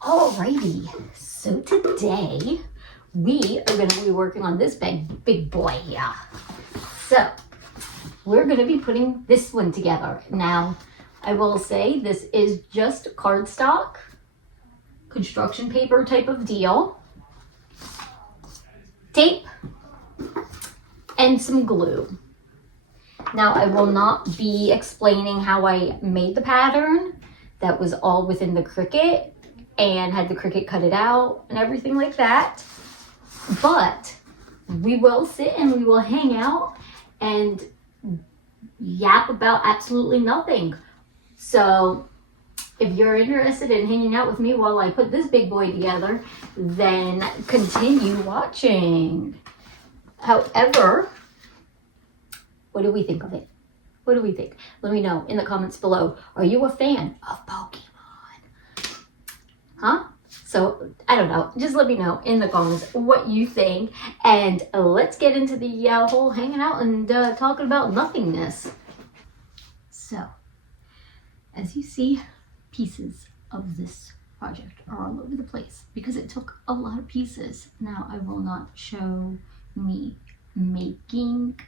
Alrighty, so today we are going to be working on this big boy here. So we're going to be putting this one together. Now, I will say this is just cardstock, construction paper type of deal, tape, and some glue. Now, I will not be explaining how I made the pattern. That was all within the Cricut, and had the Cricut cut it out and everything like that. But we will sit and we will hang out and yap about absolutely nothing. So if you're interested in hanging out with me while I put this big boy together, then continue watching. However, what do we think of it? What do we think? Let me know in the comments below. Are you a fan of Pokemon? Huh? So, I don't know. Just let me know in the comments what you think. And let's get into the whole hanging out and talking about nothingness. So, as you see, pieces of this project are all over the place because it took a lot of pieces. Now, I will not show me making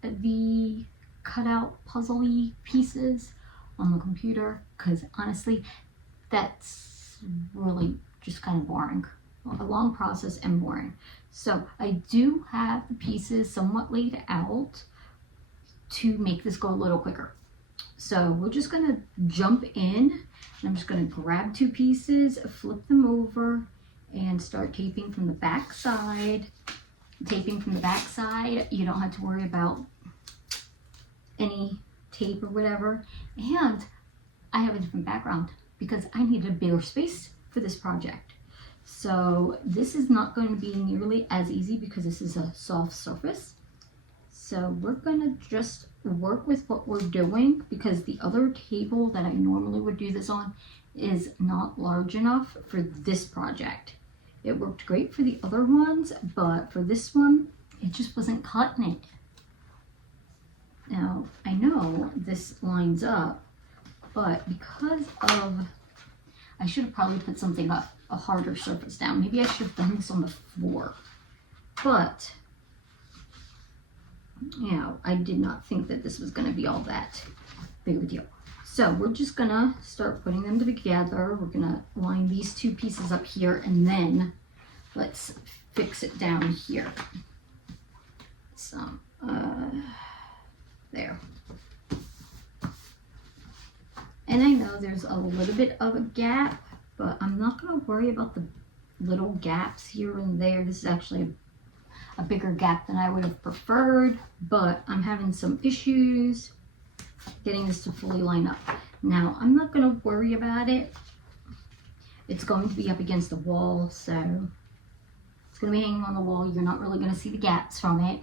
the cutout puzzly pieces on the computer because honestly, that's really just kind of boring. A long process and boring. So I do have the pieces somewhat laid out to make this go a little quicker. So we're just gonna jump in and I'm just gonna grab two pieces, flip them over and start taping from the back side. Taping from the back side, you don't have to worry about any tape or whatever. And I have a different background because I needed a bigger space for this project. So this is not going to be nearly as easy because this is a soft surface. So we're going to just work with what we're doing because the other table that I normally would do this on is not large enough for this project. It worked great for the other ones, but for this one, it just wasn't cutting it. Now, I know this lines up, but because of, I should have probably put something up, a harder surface down. Maybe I should have done this on the floor. But, you know, I did not think that this was going to be all that big of a deal. So we're just going to start putting them together. We're going to line these two pieces up here and then let's fix it down here. So, there. And I know there's a little bit of a gap, but I'm not going to worry about the little gaps here and there. This is actually a bigger gap than I would have preferred, but I'm having some issues getting this to fully line up. Now, I'm not going to worry about it. It's going to be up against the wall, so it's going to be hanging on the wall. You're not really going to see the gaps from it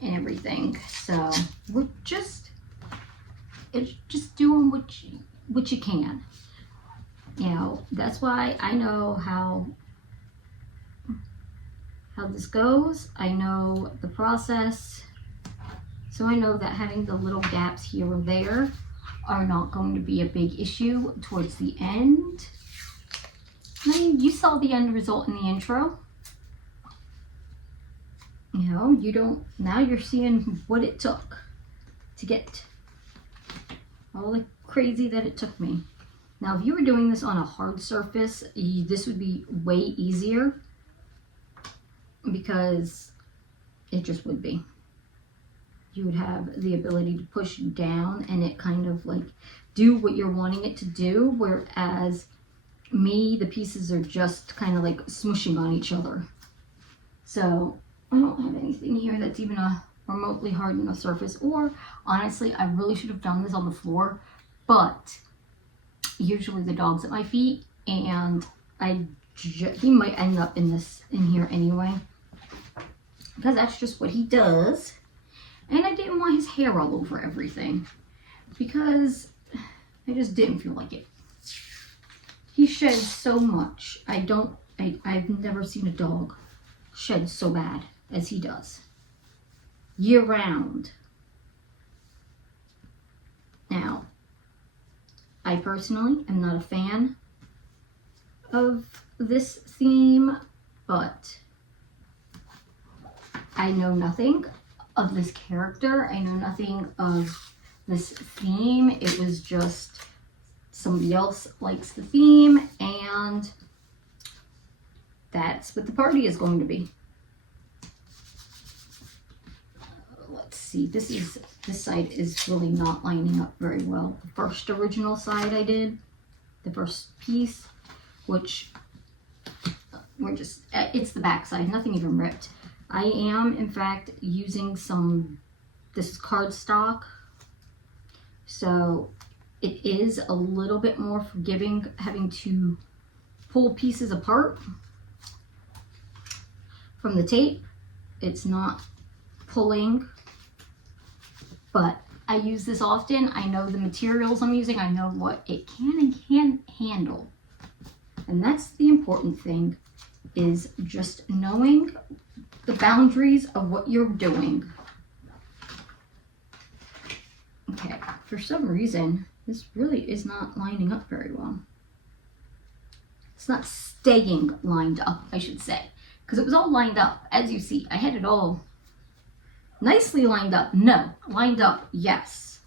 and everything. So we're just doing what you can. You know, that's why I know how this goes. I know the process. So I know that having the little gaps here or there are not going to be a big issue towards the end. I mean, you saw the end result in the intro. You know, now you're seeing what it took to get all the crazy that it took me. Now, if you were doing this on a hard surface, this would be way easier because it just would be. You would have the ability to push down and it kind of like do what you're wanting it to do, whereas me, the pieces are just kind of like smushing on each other. So I don't have anything here that's even a remotely hard enough surface, or honestly, I really should have done this on the floor, but usually the dog's at my feet and he might end up in here anyway, because that's just what he does. And I didn't want his hair all over everything because I just didn't feel like it. He sheds so much. I've never seen a dog shed so bad as he does. Year round. Now, I personally am not a fan of this theme, but I know nothing of this character. I know nothing of this theme. It was just somebody else likes the theme, and that's what the party is going to be. Let's see, this side is really not lining up very well. The first original side I did, the first piece, which we're just, it's the back side, nothing even ripped. I am, in fact, using this is cardstock, so it is a little bit more forgiving having to pull pieces apart from the tape. It's not pulling, but I use this often. I know the materials I'm using. I know what it can and can't handle. And that's the important thing, is just knowing the boundaries of what you're doing. Okay, for some reason, this really is not lining up very well. It's not staying lined up, I should say, because it was all lined up. As you see, I had it all nicely lined up. No, lined up, yes.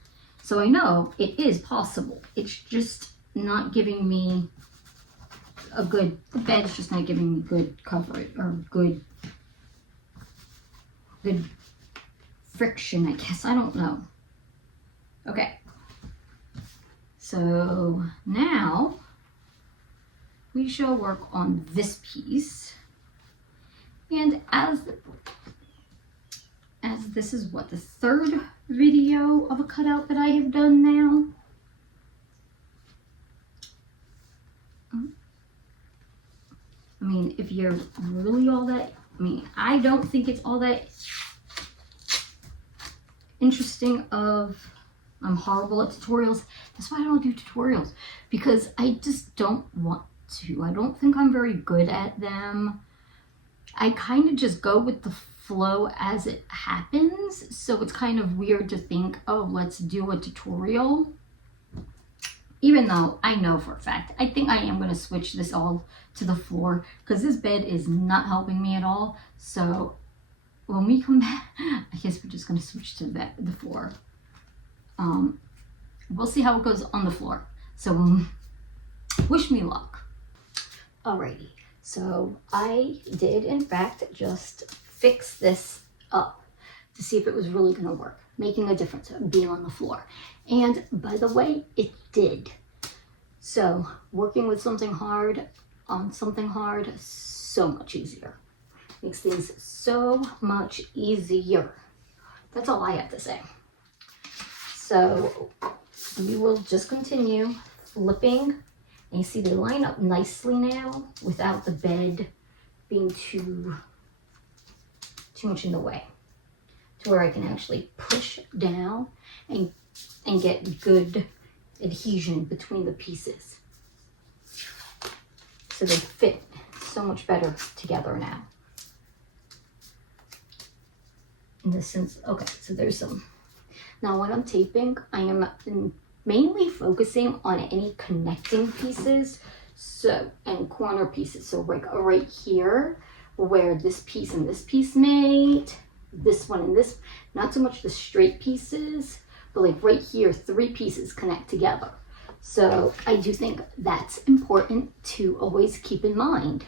So I know it is possible. It's just not giving me a good, the bed's just not giving me good coverage, or good friction, I guess. I don't know. Okay. So now we shall work on this piece. And as this is what, the third video of a cutout that I have done now. I mean, if you're really all that, I mean, I don't think it's all that interesting I'm horrible at tutorials. That's why I don't do tutorials, because I just don't want to. I don't think I'm very good at them. I kind of just go with the flow as it happens. So it's kind of weird to think, oh, let's do a tutorial. Even though I know for a fact, I think I am going to switch this all to the floor, because this bed is not helping me at all. So when we come back, I guess we're just going to switch to the floor. We'll see how it goes on the floor. So wish me luck. Alrighty, so I did in fact just fix this up to see if it was really going to work, making a difference being on the floor. And by the way, it did. So working with something hard on something hard, so much easier. Makes things so much easier. That's all I have to say. So we will just continue flipping, and you see they line up nicely now without the bed being too much in the way, to where I can actually push down and get good adhesion between the pieces. So they fit so much better together now. In the sense, okay, so there's some. Now when I'm taping, I am mainly focusing on any connecting pieces, so, and corner pieces. So like right here, where this piece and this piece mate, this one and this, not so much the straight pieces, but like right here, 3 pieces connect together. So I do think that's important to always keep in mind.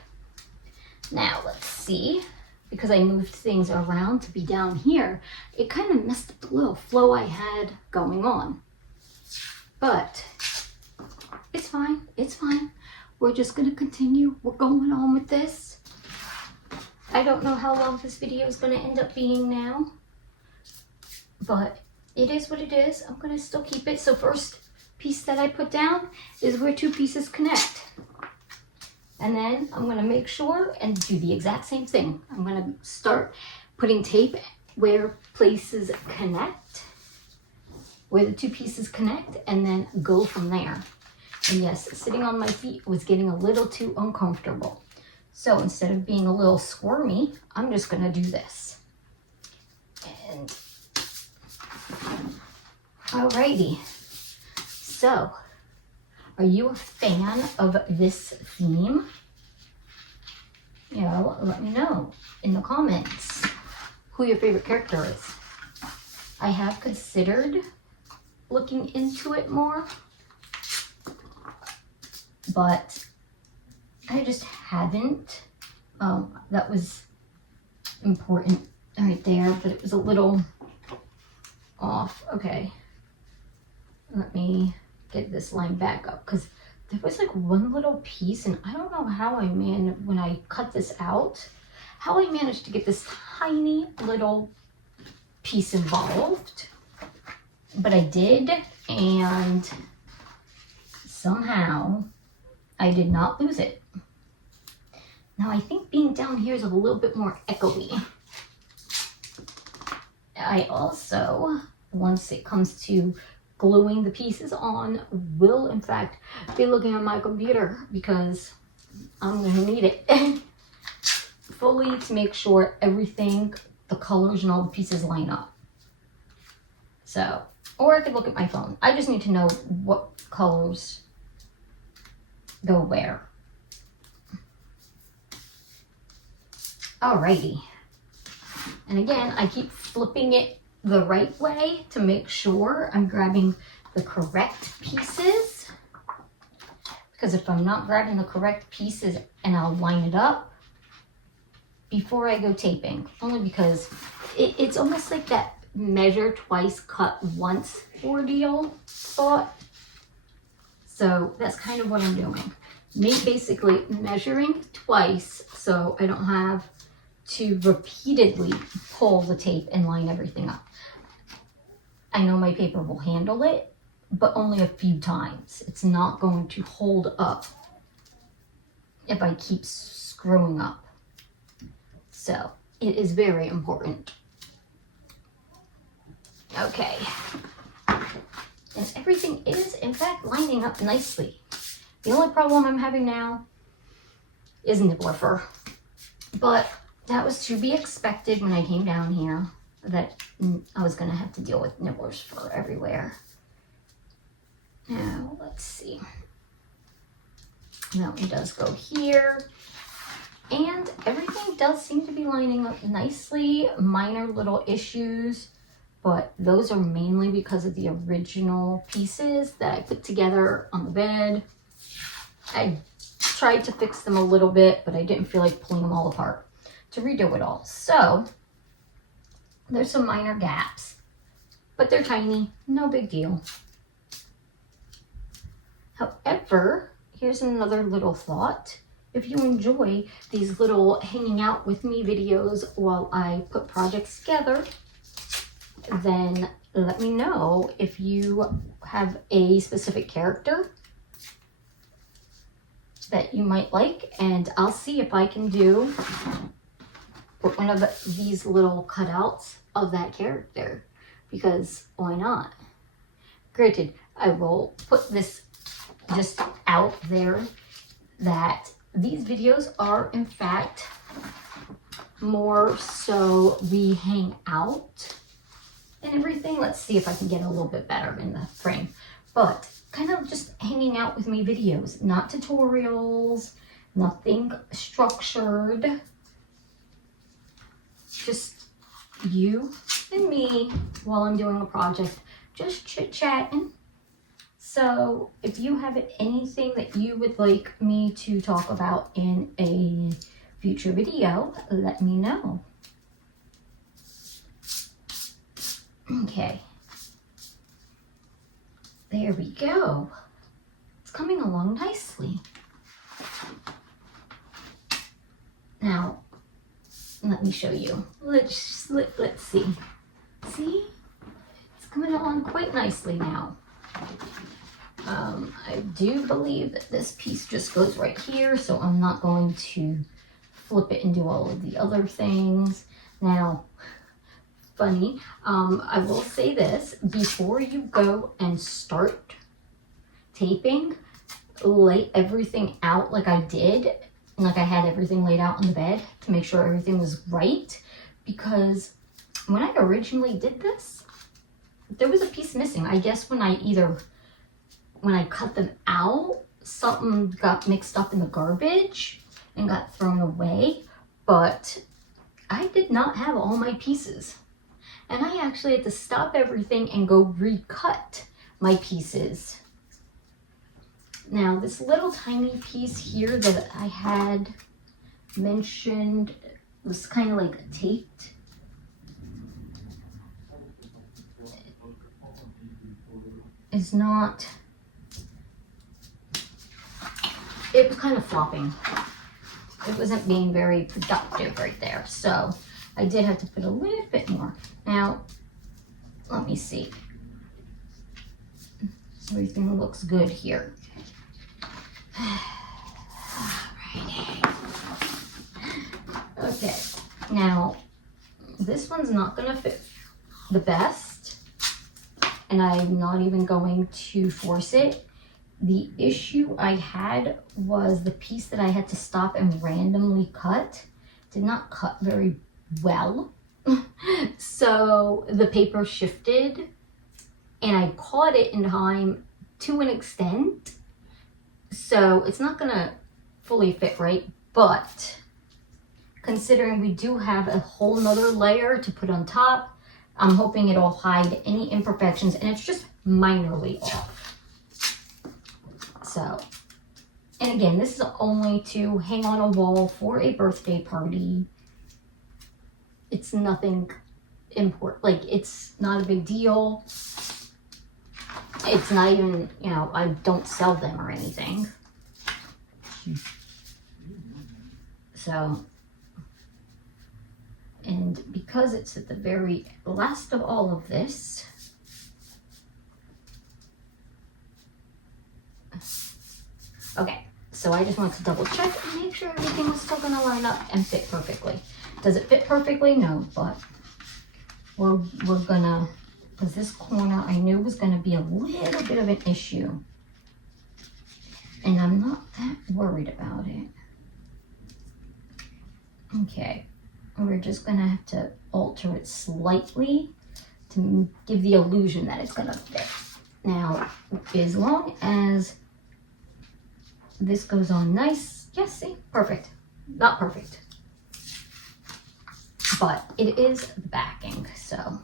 Now let's see, because I moved things around to be down here, it kind of messed up the little flow I had going on. But it's fine, it's fine. We're just gonna continue, we're going on with this. I don't know how long this video is gonna end up being now, but it is what it is. I'm gonna still keep it. So first piece that I put down is where 2 pieces connect. And then I'm gonna make sure and do the exact same thing. I'm gonna start putting tape where places connect, where the 2 pieces connect, and then go from there. And yes, sitting on my feet was getting a little too uncomfortable. So instead of being a little squirmy, I'm just gonna do this. And alrighty. So Are you a fan of this theme? You know, let me know in the comments who your favorite character is. I have considered looking into it more, but I just haven't. That was important right there, but it was a little off. Okay, let me get this line back up, because there was like one little piece, and I don't know how when I cut this out, how I managed to get this tiny little piece involved, but I did, and somehow I did not lose it. Now I think being down here is a little bit more echoey. I also, once it comes to gluing the pieces on, will in fact be looking at my computer, because I'm gonna need it fully to make sure everything, the colors and all the pieces line up. So, or I could look at my phone. I just need to know what colors go where. Alrighty. And again, I keep flipping it the right way to make sure I'm grabbing the correct pieces. Because if I'm not grabbing the correct pieces, and I'll line it up before I go taping, only because it's almost like that measure twice, cut once ordeal thought. So that's kind of what I'm doing. Basically measuring twice so I don't have to repeatedly pull the tape and line everything up. I know my paper will handle it, but only a few times. It's not going to hold up if I keep screwing up. So it is very important. Okay. And everything is in fact lining up nicely. The only problem I'm having now is nibbler fur. But that was to be expected when I came down here, that I was going to have to deal with nibbler's fur everywhere. Now, let's see. That one does go here. And everything does seem to be lining up nicely. Minor little issues, but those are mainly because of the original pieces that I put together on the bed. I tried to fix them a little bit, but I didn't feel like pulling them all apart to redo it all. So there's some minor gaps, but they're tiny, no big deal. However, here's another little thought. If you enjoy these little hanging out with me videos while I put projects together, then let me know if you have a specific character that you might like, and I'll see if I can do one of these little cutouts of that character, because why not? Granted, I will put this just out there that these videos are in fact more so we hang out and everything. Let's see if I can get a little bit better in the frame, but kind of just hanging out with me videos, not tutorials, nothing structured, just you and me while I'm doing a project, just chit-chatting. So if you have anything that you would like me to talk about in a future video, let me know. Okay. There we go. It's coming along nicely. Now, let me show you. Let's see. See? It's coming along quite nicely now. I do believe that this piece just goes right here, so I'm not going to flip it and do all of the other things. Now, funny, I will say this, before you go and start taping, lay everything out like I did, like I had everything laid out on the bed to make sure everything was right, because when I originally did this, there was a piece missing. I guess when I either when I cut them out, something got mixed up in the garbage and got thrown away, but I did not have all my pieces. And I actually had to stop everything and go recut my pieces. Now, this little tiny piece here that I had mentioned was kind of like taped. Is not, it was kind of flopping. It wasn't being very productive right there. So I did have to put a little bit more. Now, let me see. Everything looks good here. Okay, now this one's not gonna fit the best, and I'm not even going to force it. The issue I had was the piece that I had to stop and randomly cut did not cut very well. So the paper shifted and I caught it in time to an extent. So it's not gonna fully fit right, but considering we do have a whole nother layer to put on top, I'm hoping it'll hide any imperfections, and it's just minorly off. So, and again, this is only to hang on a wall for a birthday party. It's nothing important, like it's not a big deal. It's not even, you know, I don't sell them or anything. So, and because it's at the very last of all of this, okay, so I just wanted to double check and make sure everything was still gonna line up and fit perfectly. Does it fit perfectly? No, but we're gonna, because this corner I knew was gonna be a little bit of an issue. And I'm not that worried about it. Okay, we're just gonna have to alter it slightly to give the illusion that it's gonna fit. Now, as long as this goes on nice, yes, see, perfect. Not perfect, but it is the backing, so.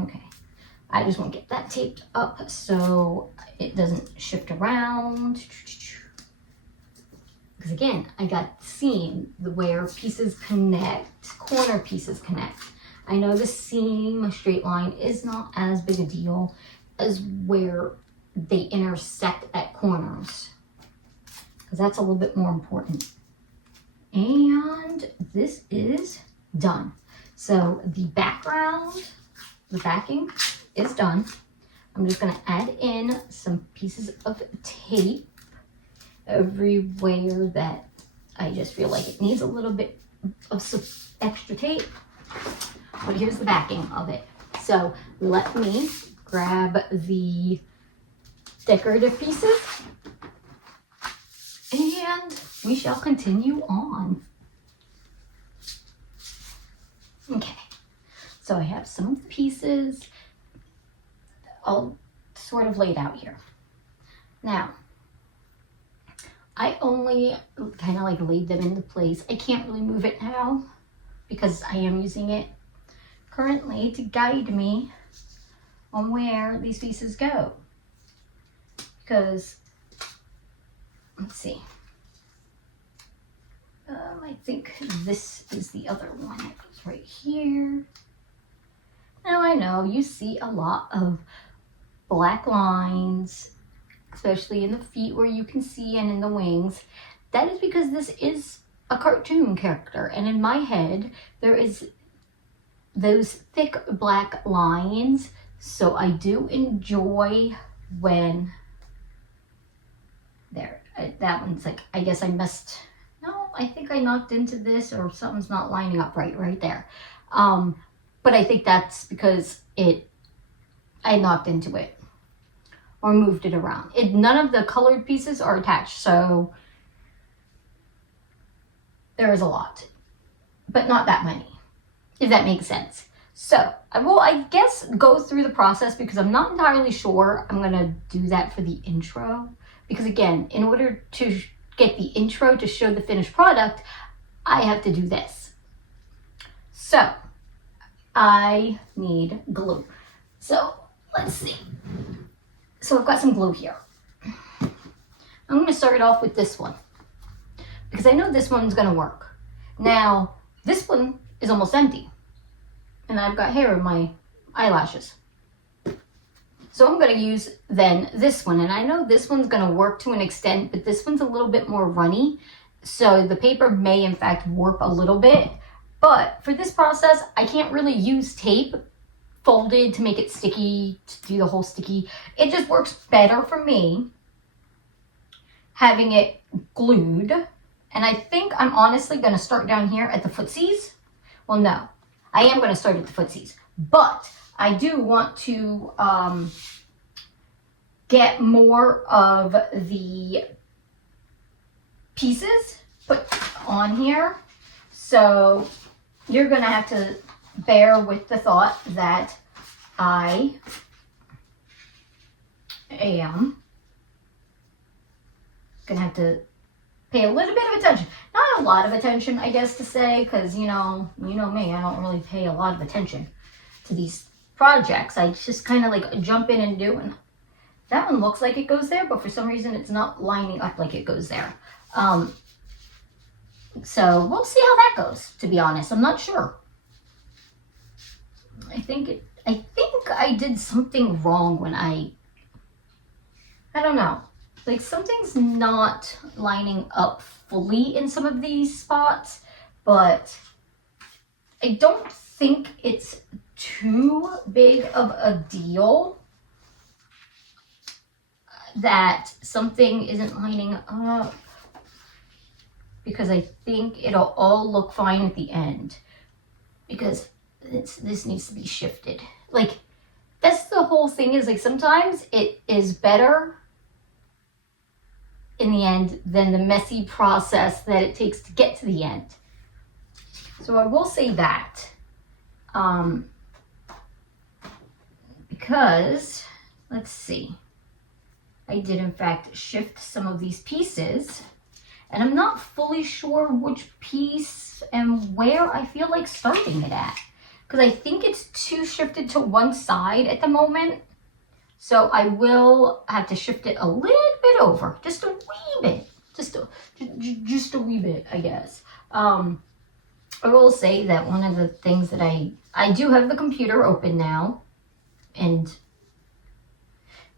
Okay, I just want to get that taped up so it doesn't shift around. Because again, I got seam where pieces connect, corner pieces connect. I know the seam straight line is not as big a deal as where they intersect at corners, because that's a little bit more important. And this is done. So the background, the backing is done. I'm just gonna add in some pieces of tape everywhere that I just feel like it needs a little bit of some extra tape. But here's the backing of it. So let me grab the decorative pieces and we shall continue on. Okay, so I have some of the pieces all sort of laid out here. Now, I only kind of like laid them into place. I can't really move it now because I am using it currently to guide me on where these pieces go. Because, let's see. I think this is the other one that goes right here. Now I know you see a lot of black lines, especially in the feet where you can see and in the wings. That is because this is a cartoon character, and in my head there is those thick black lines, so I do enjoy when there, that one's like, I guess I missed, no, I think I knocked into this or something's not lining up right there. But I think that's because I knocked into it or moved it around. None of the colored pieces are attached, so there is a lot, but not that many, if that makes sense. So I will, I guess, go through the process because I'm not entirely sure I'm gonna do that for the intro. Because again, in order to get the intro to show the finished product, I have to do this. So I need glue. So let's see. So I've got some glue here. I'm gonna start off with this one because I know this one's gonna work. Now, this one is almost empty. And I've got hair in my eyelashes. So I'm going to use then this one. And I know this one's going to work to an extent, but this one's a little bit more runny. So the paper may in fact warp a little bit. But for this process, I can't really use tape folded to make it sticky, to do the whole sticky. It just works better for me having it glued. And I think I'm honestly going to start down here at the footsies. Well, no. I am going to start at the footsies, but I do want to get more of the pieces put on here. So you're going to have to bear with the thought that I am going to have to pay a little bit of attention. Not a lot of attention, I guess to say, because, you know me, I don't really pay a lot of attention to these projects. I just kind of like jump in and do, and that one looks like it goes there, but for some reason it's not lining up like it goes there. So we'll see how that goes, to be honest. I'm not sure. I think I did something wrong when I don't know. Like something's not lining up fully in some of these spots, but I don't think it's too big of a deal that something isn't lining up, because I think it'll all look fine at the end, because this needs to be shifted. Like that's the whole thing, is like sometimes it is better in the end than the messy process that it takes to get to the end. So I will say that, because let's see, I did in fact shift some of these pieces, and I'm not fully sure which piece and where I feel like starting it at, because I think it's too shifted to one side at the moment. So I will have to shift it a little bit over, just a wee bit, just a wee bit, I guess. I will say that one of the things that I do have the computer open now, and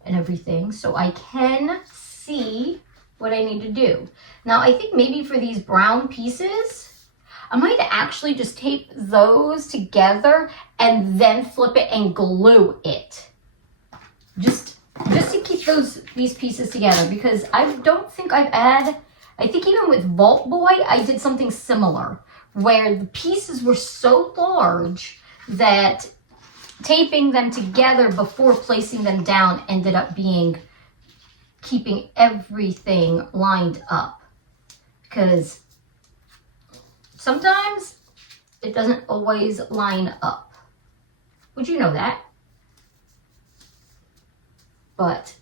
everything, so I can see what I need to do. Now I think maybe for these brown pieces, I might actually just tape those together and then flip it and glue it. Just to keep these pieces together, because I don't think I think even with Vault Boy, I did something similar where the pieces were so large that taping them together before placing them down ended up keeping everything lined up, because sometimes it doesn't always line up. Would you know that? But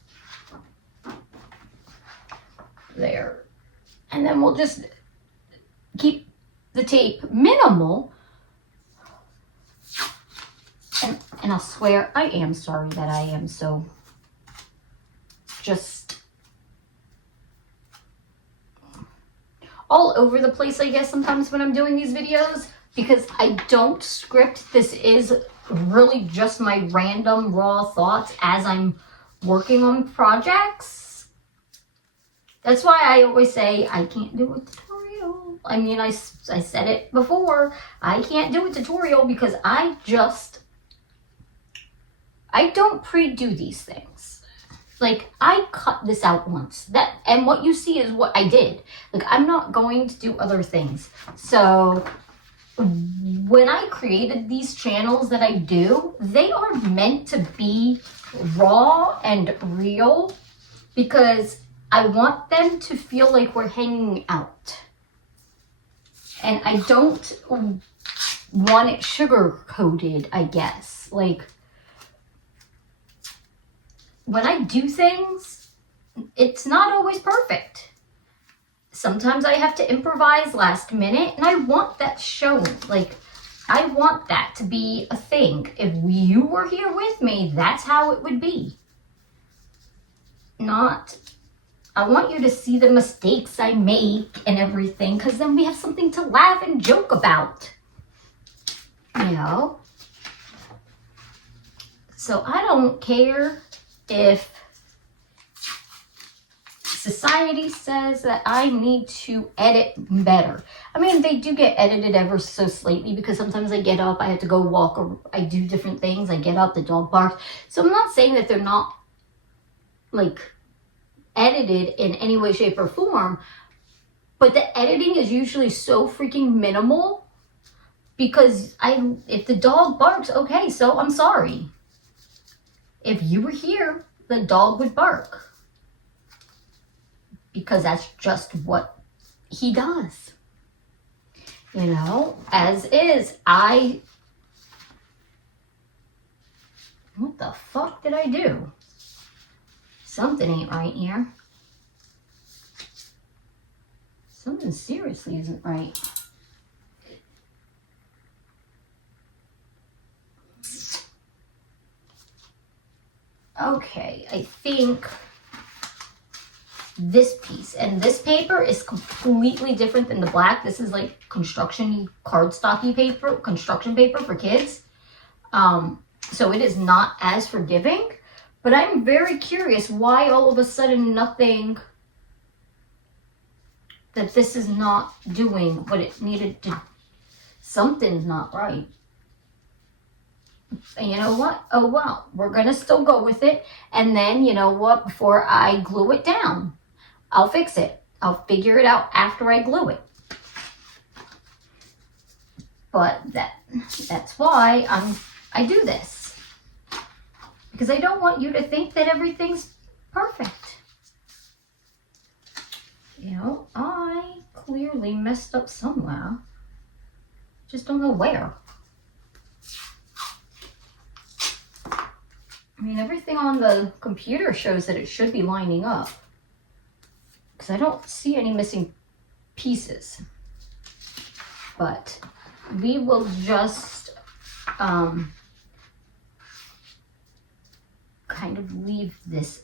there. And then we'll just keep the tape minimal. And I'll swear, I am sorry that I am so just all over the place, I guess, sometimes when I'm doing these videos, because I don't script. This is really just my random raw thoughts as I'm working on projects. That's why I always say I can't do a tutorial. I mean, I said it before. I can't do a tutorial because I don't pre-do these things. Like, I cut this out once. And what you see is what I did. Like, I'm not going to do other things. So when I created these channels that I do, they are meant to be raw and real, because I want them to feel like we're hanging out. And I don't want it sugar coated, I guess. Like, when I do things, it's not always perfect. Sometimes I have to improvise last minute, and I want that shown. Like, I want that to be a thing. If you were here with me, that's how it would be. Not, I want you to see the mistakes I make and everything, because then we have something to laugh and joke about. You know? So I don't care if society says that I need to edit better. I mean, they do get edited ever so slightly, because sometimes I get up, I have to go walk, or I do different things. I get up, the dog barks. So I'm not saying that they're not, like, edited in any way, shape, or form, but the editing is usually so freaking minimal, because if the dog barks, okay, so I'm sorry. If you were here, the dog would bark. Because that's just what he does. You know, as is. What the fuck did I do? Something ain't right here. Something seriously isn't right. Okay, I think this piece and this paper is completely different than the black. This is like construction cardstocky paper, construction paper for kids. So it is not as forgiving, but I'm very curious why all of a sudden that this is not doing what it needed to. Something's not right. And you know what? Oh well, we're gonna still go with it. And then, you know what? Before I glue it down, I'll fix it. I'll figure it out after I glue it. But that's why I do this. Because I don't want you to think that everything's perfect. You know, I clearly messed up somewhere. Just don't know where. I mean, everything on the computer shows that it should be lining up. Because I don't see any missing pieces. But we will just kind of leave this.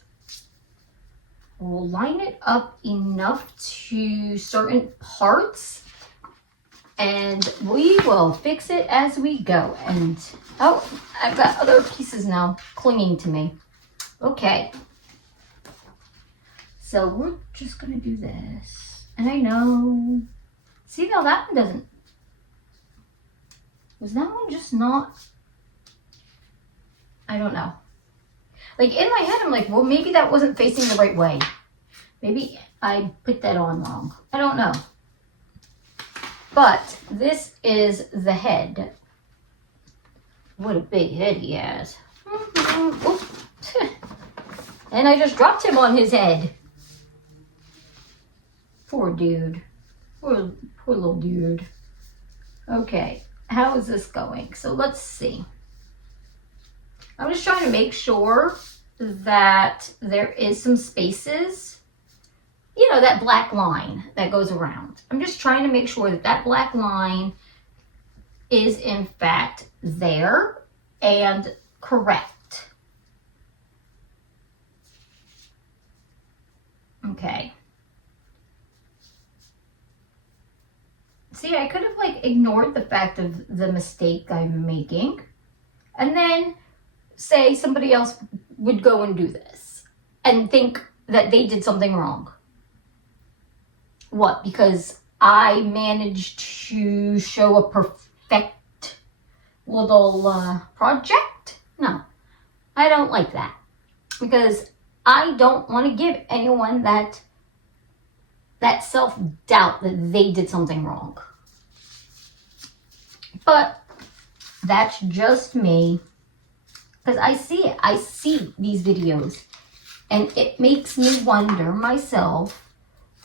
We'll line it up enough to certain parts. And we will fix it as we go. And, oh, I've got other pieces now clinging to me. Okay. So we're just going to do this. And I know, see now that one doesn't, was that one just not, I don't know. Like in my head, I'm like, well, maybe that wasn't facing the right way. Maybe I put that on wrong. I don't know. But this is the head. What a big head he has. And I just dropped him on his head. Poor dude. Poor little dude. Okay, how is this going? So let's see. I'm just trying to make sure that there is some spaces. You know, that black line that goes around. I'm just trying to make sure that that black line is in fact there and correct. Okay. See, I could have like ignored the fact of the mistake I'm making, and then say somebody else would go and do this and think that they did something wrong. What? Because I managed to show a perfect little project? No, I don't like that. Because I don't want to give anyone that self-doubt that they did something wrong. But that's just me. Because I see it. I see these videos. And it makes me wonder myself,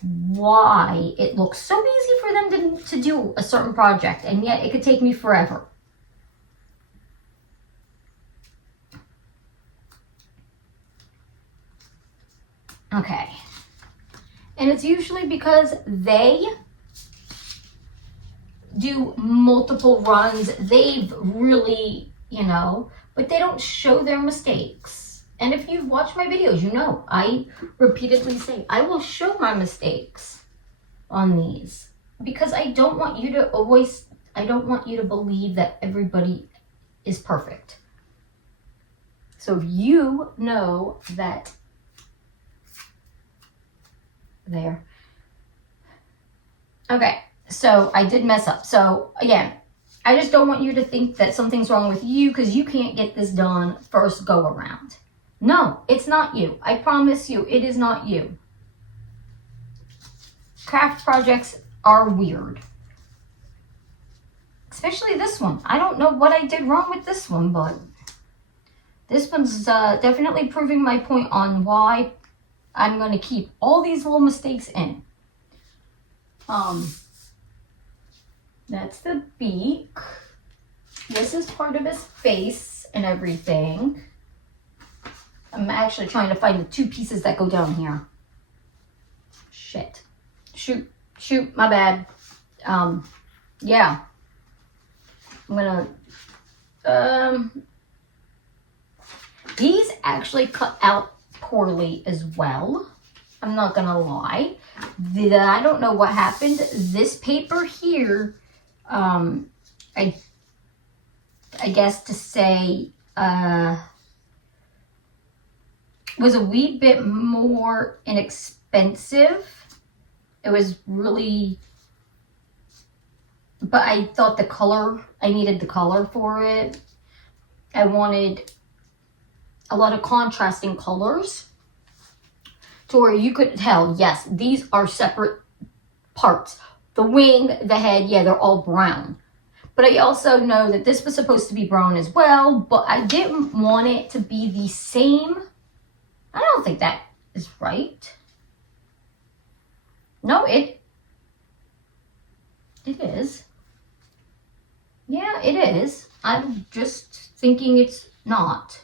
why it looks so easy for them to do a certain project, and yet it could take me forever. Okay. And it's usually because they do multiple runs. They've really, but they don't show their mistakes. And if you've watched my videos, you know I repeatedly say I will show my mistakes on these because I don't want you to believe that everybody is perfect. So you know that there. Okay, so I did mess up. So again, I just don't want you to think that something's wrong with you because you can't get this done first go around. No, it's not you. I promise you, it is not you. Craft projects are weird. Especially this one. I don't know what I did wrong with this one, but this one's definitely proving my point on why I'm going to keep all these little mistakes in. That's the beak. This is part of his face and everything. I'm actually trying to find the two pieces that go down here. Shit. Shoot, my bad. Yeah. I'm gonna, these actually cut out poorly as well. I'm not gonna lie. I don't know what happened. This paper here, I guess to say, was a wee bit more inexpensive. It was really, but I thought I needed the color for it. I wanted a lot of contrasting colors to where you could tell, yes, these are separate parts. The wing, the head, yeah, they're all brown. But I also know that this was supposed to be brown as well, but I didn't want it to be the same. I don't think that is right. No, it is. Yeah, it is. I'm just thinking it's not.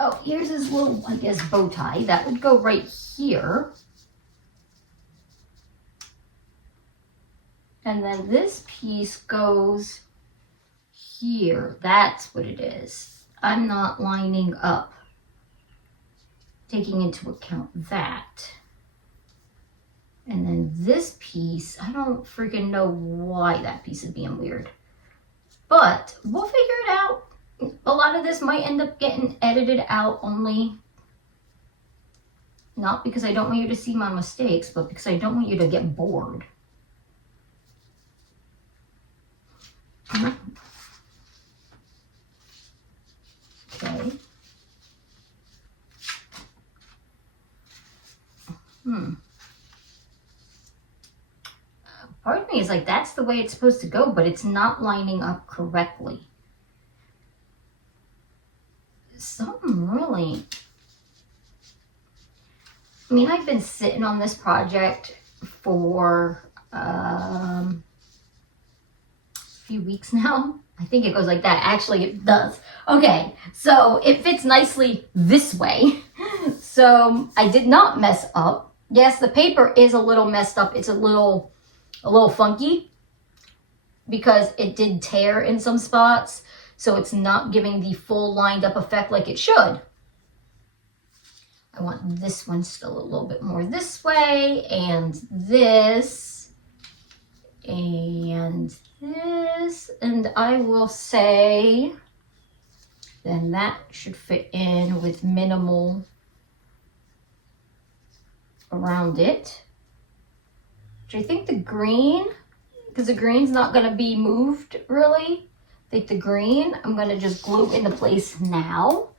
Oh, here's his little, I guess, bow tie. That would go right here. And then this piece goes here. That's what it is. I'm not lining up, taking into account that. And then this piece, I don't freaking know why that piece is being weird. But we'll figure it out. A lot of this might end up getting edited out only. Not because I don't want you to see my mistakes, but because I don't want you to get bored. Okay. Part of me is like, that's the way it's supposed to go, but it's not lining up correctly. Something really... I mean, I've been sitting on this project for a few weeks now. I think it goes like that. Actually, it does. Okay, so it fits nicely this way. So I did not mess up. Yes, the paper is a little messed up. It's a little funky because it did tear in some spots. So it's not giving the full lined up effect like it should. I want this one still a little bit more this way, and this, and this, and I will say then that should fit in with minimal around it. Which I think the green, because the green's not going to be moved really. I think the green I'm going to just glue into place now.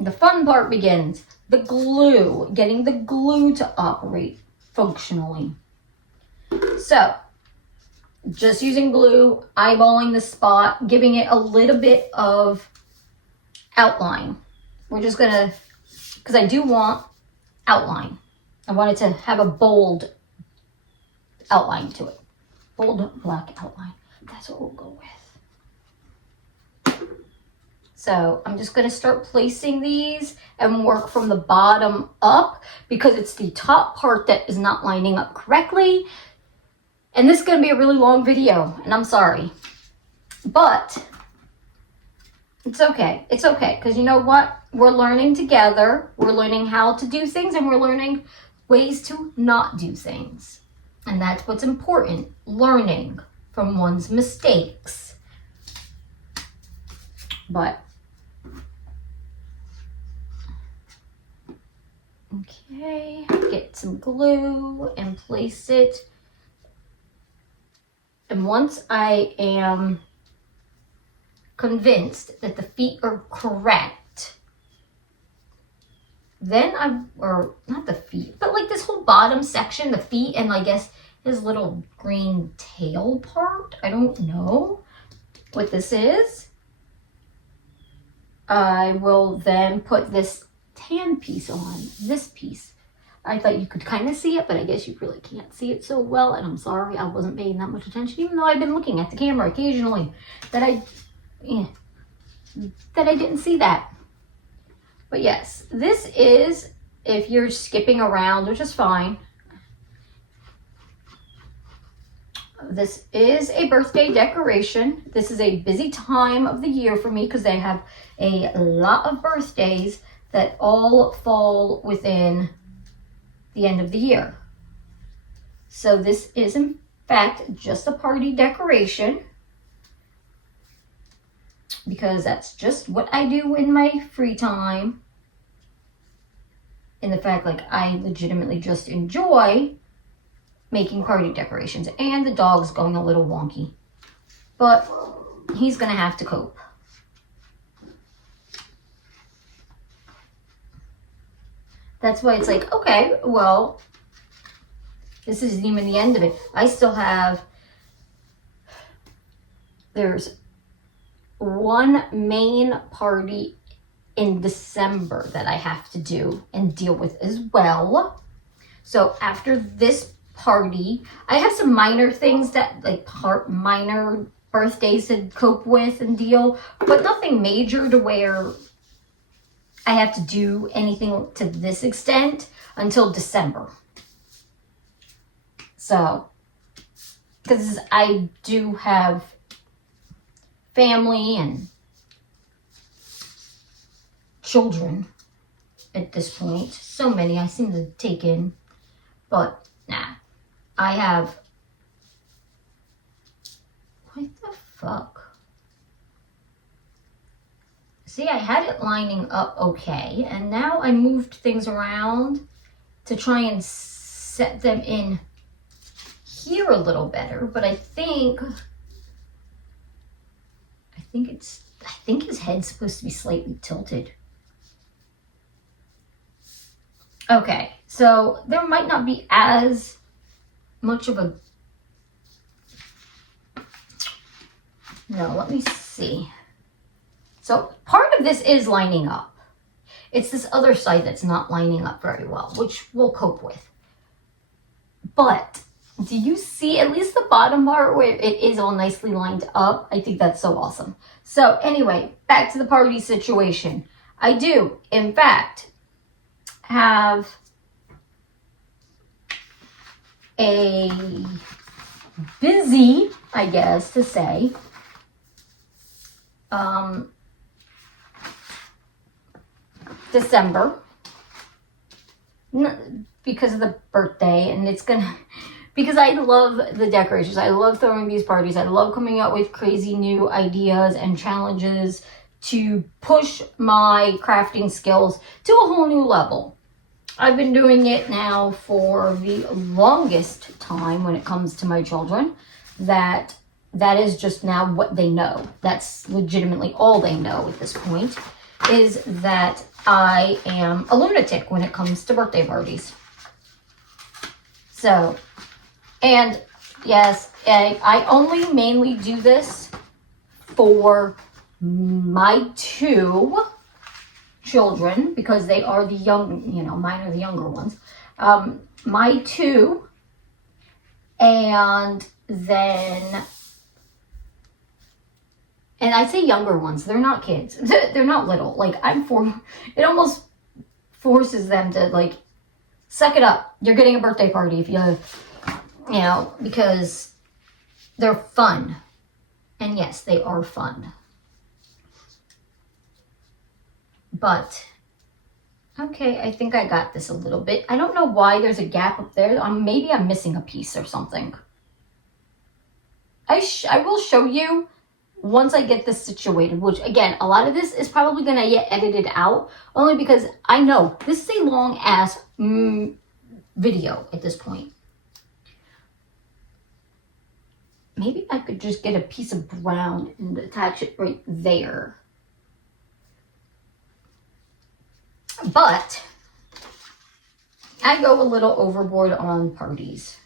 The fun part begins. The glue, getting the glue to operate functionally. So, just using glue, eyeballing the spot, giving it a little bit of outline. We're just gonna because I do want outline. I want it to have a bold outline to it. Bold black outline. That's what we'll go with. So I'm just going to start placing these and work from the bottom up because it's the top part that is not lining up correctly. And this is going to be a really long video, and I'm sorry. But it's okay. It's okay, because you know what? We're learning together. We're learning how to do things, and we're learning ways to not do things. And that's what's important, learning from one's mistakes. But, okay, get some glue and place it. And once I am convinced that the feet are correct, then or not the feet, but like this whole bottom section, the feet and I guess his little green tail part, I don't know what this is. I will then put this tan piece on, this piece. I thought you could kind of see it, but I guess you really can't see it so well, and I'm sorry, I wasn't paying that much attention, even though I've been looking at the camera occasionally, that I didn't see that. But yes, this is, if you're skipping around, which is fine, this is a birthday decoration. This is a busy time of the year for me because I have a lot of birthdays that all fall within the end of the year. So this is in fact just a party decoration because that's just what I do in my free time. In the fact, like, I legitimately just enjoy making party decorations, and the dog's going a little wonky, but he's gonna have to cope. That's why it's like, okay, well, this isn't even the end of it. I still have, there's one main party in December that I have to do and deal with as well. So after this party, I have some minor things that, like, minor birthdays to cope with and deal, but nothing major to where I have to do anything to this extent until December. So, because I do have family and children at this point. So many I seem to take in. But, nah. I have... What the fuck? See, I had it lining up okay, and now I moved things around to try and set them in here a little better, but I think his head's supposed to be slightly tilted. Okay, so there might not be as much of a... No, let me see. So part of this is lining up. It's this other side that's not lining up very well, which we'll cope with. But do you see at least the bottom part where it is all nicely lined up? I think that's so awesome. So anyway, back to the party situation. I do, in fact, have a busy, I guess to say, December, because of the birthday, and it's gonna, because I love the decorations, I love throwing these parties, I love coming up with crazy new ideas and challenges to push my crafting skills to a whole new level. I've been doing it now for the longest time when it comes to my children, that is just now what they know. That's legitimately all they know at this point, is that I am a lunatic when it comes to birthday parties. So, and yes, I only mainly do this for my two children, because they are the young, you know, mine are the younger ones. My two, and then, and I say younger ones, they're not kids. They're not little. Like, it almost forces them to, like, suck it up. You're getting a birthday party if you know, because they're fun. And yes, they are fun. But, okay, I think I got this a little bit. I don't know why there's a gap up there. Maybe I'm missing a piece or something. I will show you once I get this situated, which, again, a lot of this is probably going to get edited out, only because I know this is a long-ass video at this point. Maybe I could just get a piece of brown and attach it right there. But I go a little overboard on parties.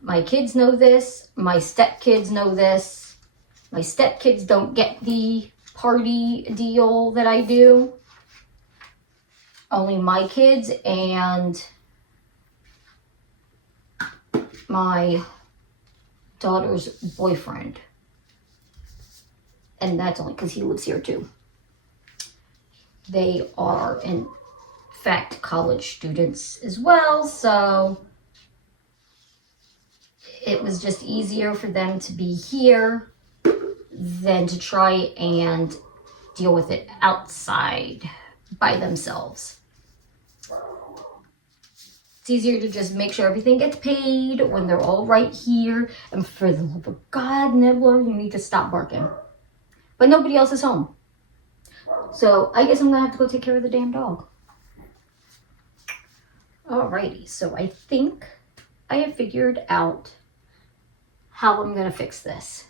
My kids know this. My stepkids know this. My stepkids don't get the party deal that I do. Only my kids and my daughter's boyfriend. And that's only because he lives here too. They are, in fact, college students as well, so it was just easier for them to be here than to try and deal with it outside by themselves. It's easier to just make sure everything gets paid when they're all right here. And for the love of God, Nibbler, you need to stop barking. But nobody else is home. So I guess I'm going to have to go take care of the damn dog. Alrighty, so I think I have figured out how I'm going to fix this.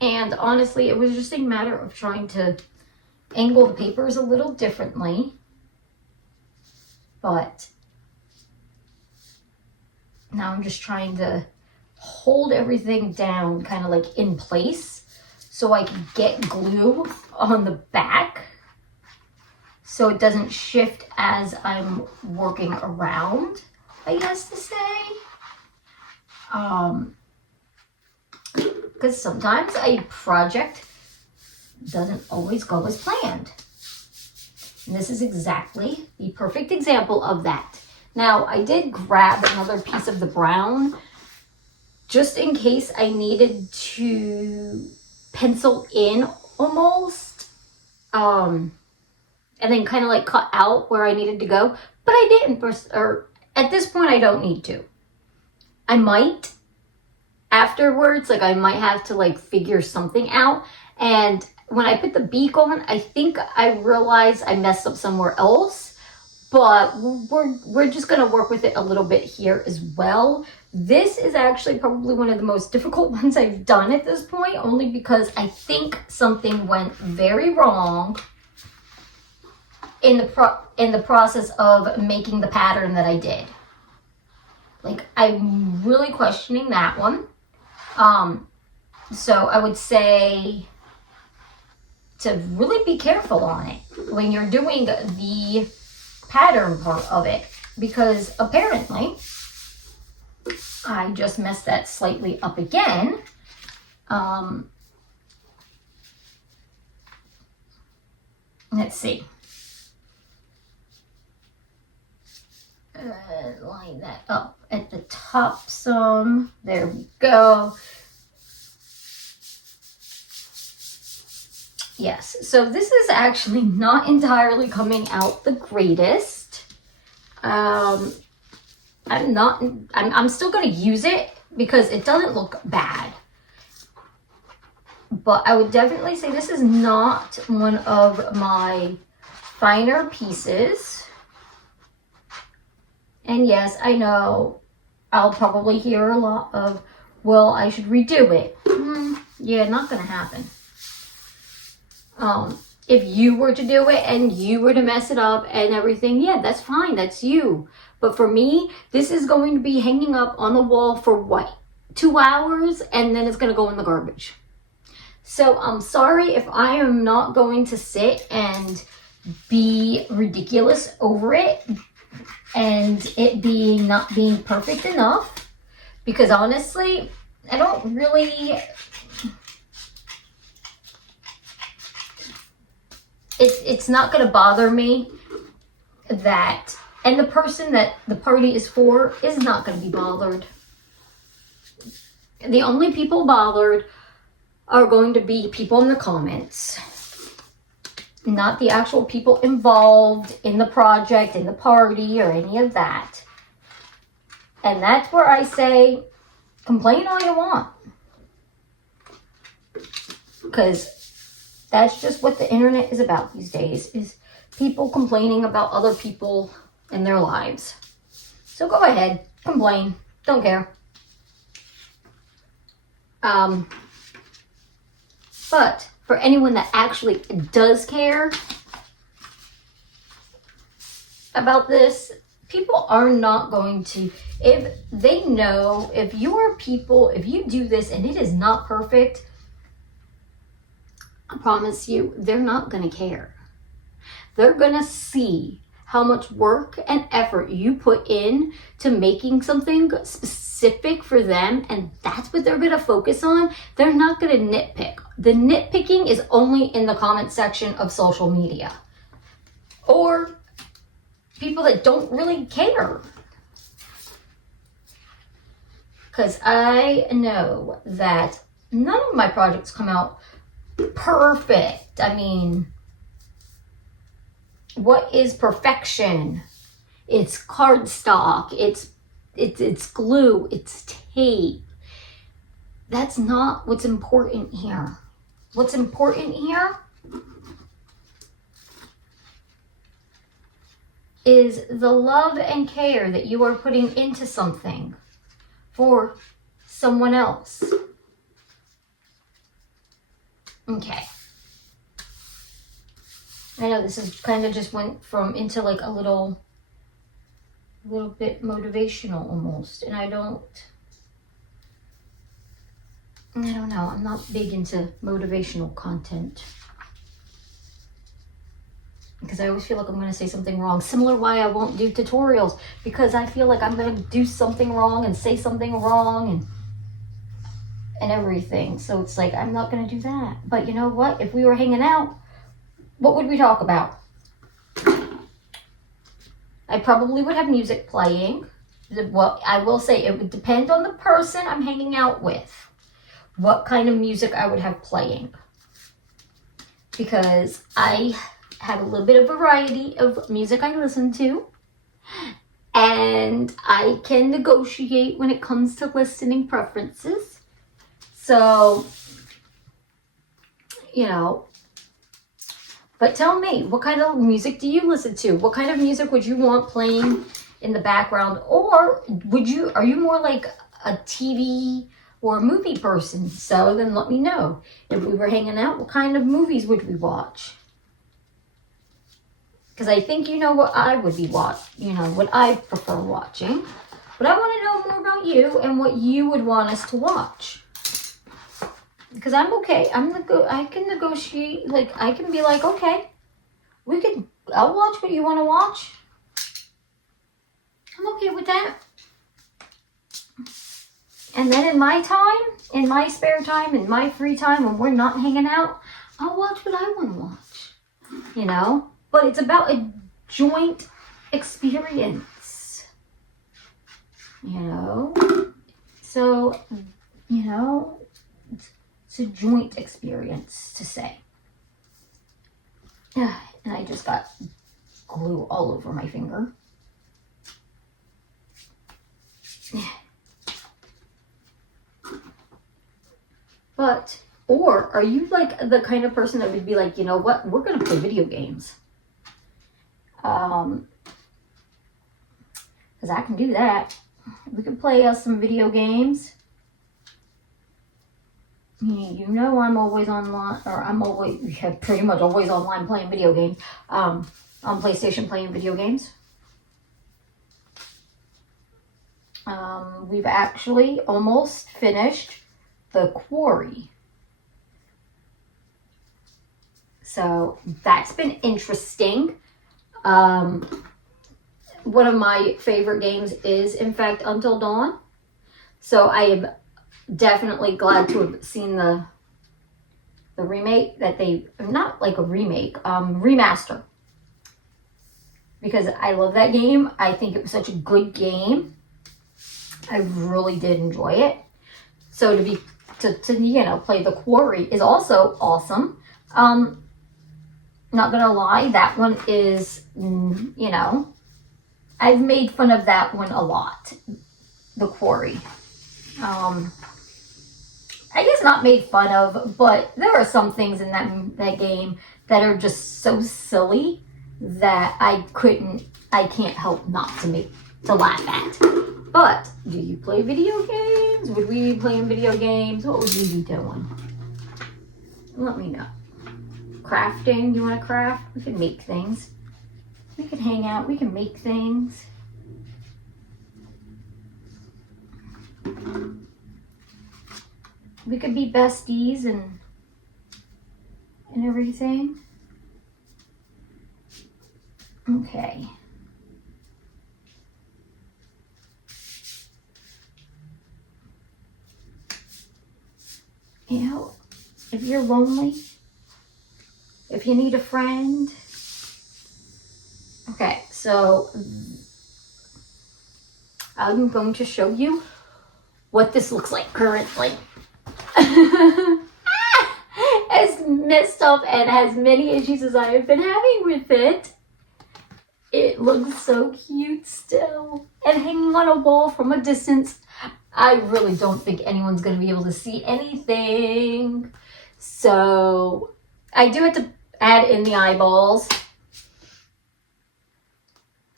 And honestly, it was just a matter of trying to angle the papers a little differently. But now I'm just trying to hold everything down kind of like in place so I can get glue on the back so it doesn't shift as I'm working around, I guess to say. Because sometimes a project doesn't always go as planned. And this is exactly the perfect example of that. Now, I did grab another piece of the brown just in case I needed to pencil in almost, and then kind of like cut out where I needed to go. But I didn't, or at this point, I don't need to. I might afterwards, like I might have to like figure something out. And when I put the beak on, I think I realized I messed up somewhere else. But we're just going to work with it a little bit here as well. This is actually probably one of the most difficult ones I've done at this point, only because I think something went very wrong in the process of making the pattern that I did. Like, I'm really questioning that one. So I would say to really be careful on it when you're doing the pattern part of it, because apparently I just messed that slightly up again. Let's see. Line that up at the top some. There we go. Yes, so this is actually not entirely coming out the greatest. I'm still going to use it because it doesn't look bad. But I would definitely say this is not one of my finer pieces. And yes, I know I'll probably hear a lot of, well, I should redo it. Yeah, not going to happen. If you were to do it and you were to mess it up and everything, yeah, that's fine. That's you. But for me, this is going to be hanging up on the wall for what? 2 hours, and then it's going to go in the garbage. So I'm sorry if I am not going to sit and be ridiculous over it and it being not being perfect enough, because honestly, I don't really, it's not going to bother me that, and the person that the party is for is not going to be bothered. The only people bothered are going to be people in the comments, not the actual people involved in the project, in the party, or any of that. And that's where I say, complain all you want. Because that's just what the internet is about these days, is people complaining about other people and their lives. So go ahead, complain. Don't care. But for anyone that actually does care about this, people are not going to, if they know, if your people, if you do this and it is not perfect, I promise you, they're not going to care. They're going to see how much work and effort you put in to making something specific for them, and that's what they're going to focus on. They're not going to nitpick. The nitpicking is only in the comment section of social media, or people that don't really care. Because I know that none of my projects come out perfect. I mean, what is perfection? It's cardstock, it's glue, it's tape. That's not what's important here. What's important here is the love and care that you are putting into something for someone else. Okay. I know this is kind of just went from into like a little bit motivational almost, and I don't know. I'm not big into motivational content because I always feel like I'm going to say something wrong. Similar why I won't do tutorials, because I feel like I'm going to do something wrong and say something wrong and everything. So it's like, I'm not going to do that. But you know what? If we were hanging out, what would we talk about? I probably would have music playing. Well, I will say it would depend on the person I'm hanging out with, what kind of music I would have playing. Because I have a little bit of variety of music I listen to, and I can negotiate when it comes to listening preferences. So, you know, but tell me, what kind of music do you listen to? What kind of music would you want playing in the background? Or are you more like a TV or a movie person? So then let me know. If we were hanging out, what kind of movies would we watch? Because I think you know what I would be what I prefer watching. But I want to know more about you and what you would want us to watch. Because I'm okay. I can negotiate. Like, I can be like, okay, I'll watch what you want to watch. I'm okay with that. And then in my time, in my spare time, in my free time, when we're not hanging out, I'll watch what I want to watch. You know? But it's about a joint experience. You know? So, you know, it's a joint experience to say. And I just got glue all over my finger. But, or are you like the kind of person that would be like, you know what, we're going to play video games. Because I can do that. We can play some video games. You know I'm always online, or pretty much always online playing video games. On PlayStation playing video games. We've actually almost finished The Quarry. So that's been interesting. One of my favorite games is, in fact, Until Dawn. So I am definitely glad to have seen the remake that they, not like a remake, remaster. Because I love that game. I think it was such a good game. I really did enjoy it. So to play The Quarry is also awesome. Not gonna lie, that one is, I've made fun of that one a lot. The Quarry. I guess not made fun of, but there are some things in that game that are just so silly that I can't help not to laugh at. But do you play video games? Would we be playing video games? What would we be doing? Let me know. Crafting? You want to craft? We can make things. We can hang out. We can make things. We could be besties and everything. Okay. You know, if you're lonely, if you need a friend. Okay, so I'm going to show you what this looks like currently. As messed up and as many issues as I have been having with it, it looks so cute still. And hanging on a wall from a distance, I really don't think anyone's going to be able to see anything. So I do have to add in the eyeballs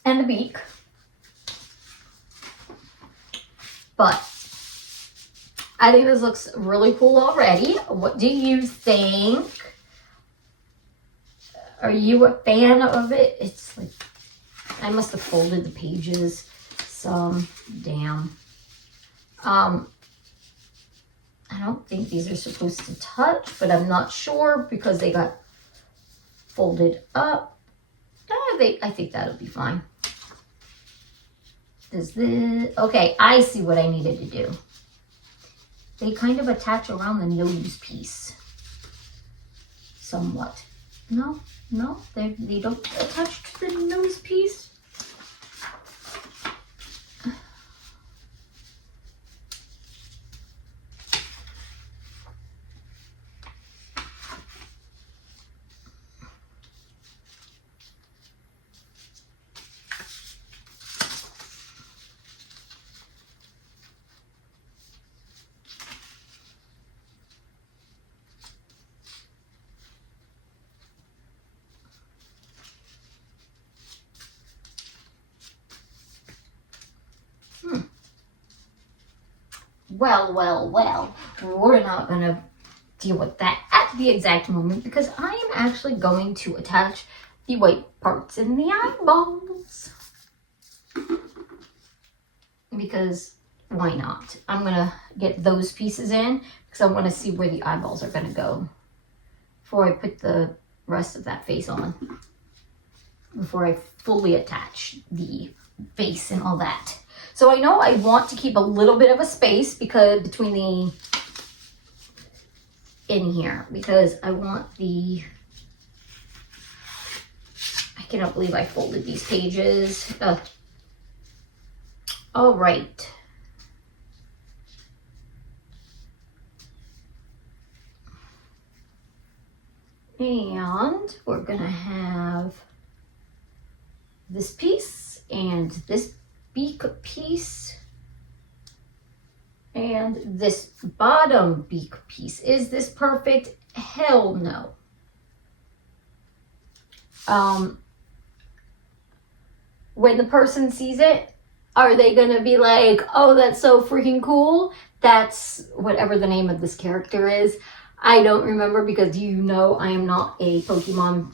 and the beak. But I think this looks really cool already. What do you think? Are you a fan of it? It's like, I must have folded the pages some. Damn. I don't think these are supposed to touch, but I'm not sure because they got folded up. I think that'll be fine. Okay, I see what I needed to do. They kind of attach around the nose piece. Somewhat. No, they don't attach to the nose piece. Well, we're not going to deal with that at the exact moment because I am actually going to attach the white parts in the eyeballs. Because why not? I'm going to get those pieces in because I want to see where the eyeballs are going to go before I put the rest of that face on. Before I fully attach the face and all that. So I know I want to keep a little bit of a space because in here because I want I cannot believe I folded these pages. All right. And we're gonna have this piece and this beak piece and this bottom beak piece. Is this perfect? Hell no. When the person sees it, are they gonna be like, oh, that's so freaking cool? That's whatever the name of this character is. I don't remember because I am not a Pokemon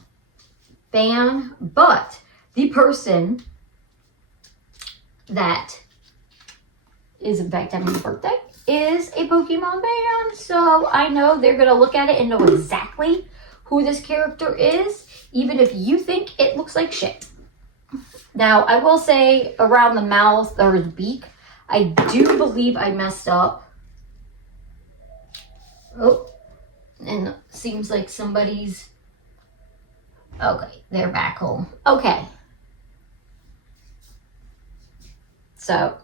fan, but the person that is in fact having a birthday is a Pokemon fan, so I know they're gonna look at it and know exactly who this character is, even if you think it looks like shit. Now, I will say around the mouth or the beak, I do believe I messed up. Oh, and it seems like somebody's... Okay, they're back home. Okay. So,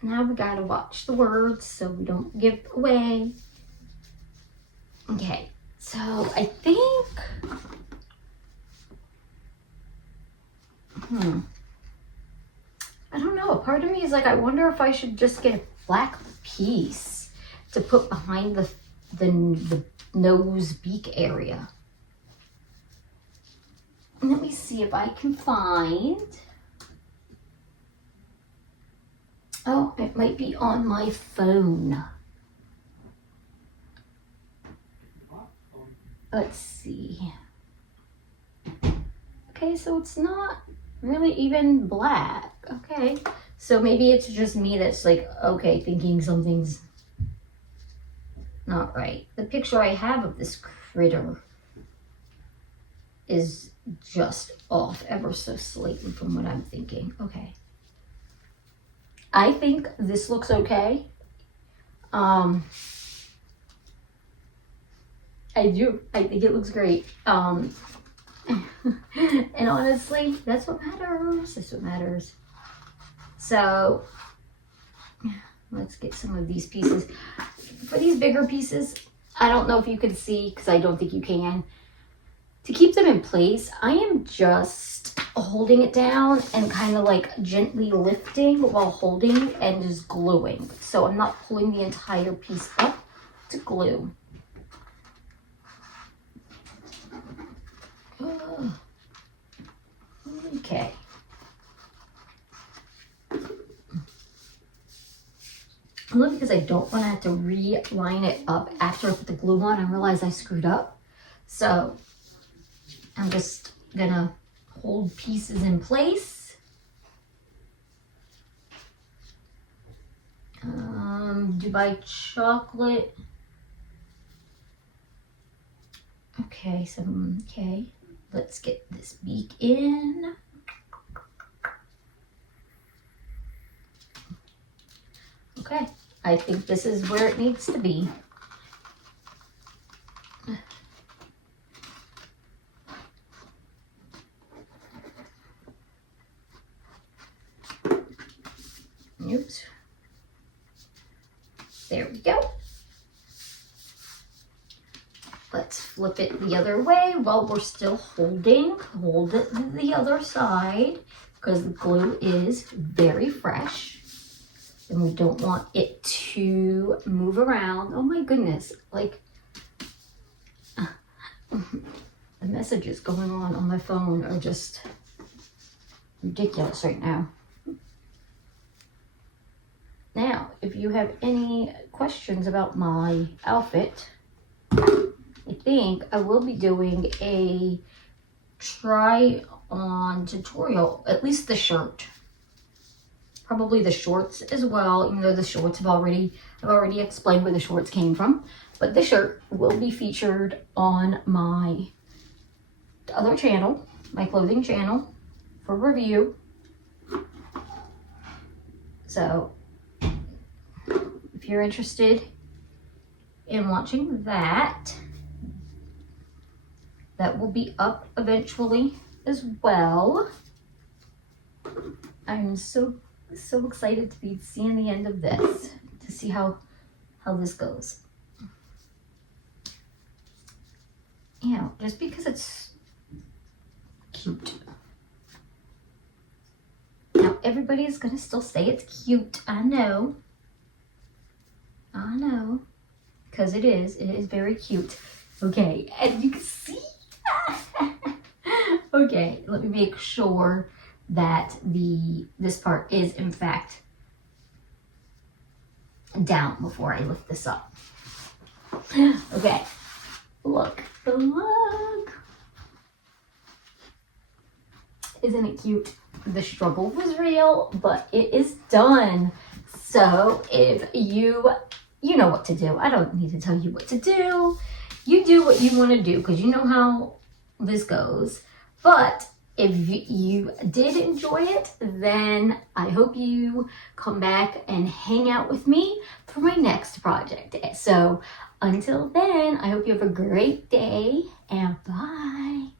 now we gotta watch the words so we don't give away. Okay, so I think... I don't know. A part of me is like, I wonder if I should just get a black piece to put behind the nose beak area. Let me see if I can find... Oh, it might be on my phone. Let's see. Okay, so it's not really even black. Okay, so maybe it's just me that's like, okay, thinking something's not right. The picture I have of this critter is just off ever so slightly from what I'm thinking. Okay. I think this looks okay. I do. I think it looks great. And honestly, that's what matters. That's what matters. So, let's get some of these pieces. For these bigger pieces, I don't know if you can see, because I don't think you can. To keep them in place, I am just holding it down and kind of like gently lifting while holding and just gluing. So I'm not pulling the entire piece up to glue. Okay. Only because I don't want to have to re-line it up after I put the glue on. I realize I screwed up. So I'm just gonna hold pieces in place. Dubai chocolate. Okay, okay. Let's get this beak in. Okay, I think this is where it needs to be. Oops. There we go. Let's flip it the other way while we're still holding. Hold it the other side because the glue is very fresh and we don't want it to move around. Oh my goodness, like the messages going on my phone are just ridiculous right now. Now, if you have any questions about my outfit, I think I will be doing a try on tutorial, at least the shirt. Probably the shorts as well, even though the shorts I've already explained where the shorts came from. But the shirt will be featured on my other channel, my clothing channel, for review. So if you're interested in watching that, that will be up eventually as well. I'm so excited to be seeing the end of this, to see how this goes. You know, just because it's cute. Now, everybody's gonna still say it's cute. I know, because it is very cute. Okay, and you can see. Okay, let me make sure that this part is in fact down before I lift this up. Okay, look. Isn't it cute? The struggle was real, but it is done. So if you know what to do. I don't need to tell you what to do. you do what you want to do, because you know how this goes. But if you did enjoy it, then I hope you come back and hang out with me for my next project. So until then, I hope you have a great day, and bye.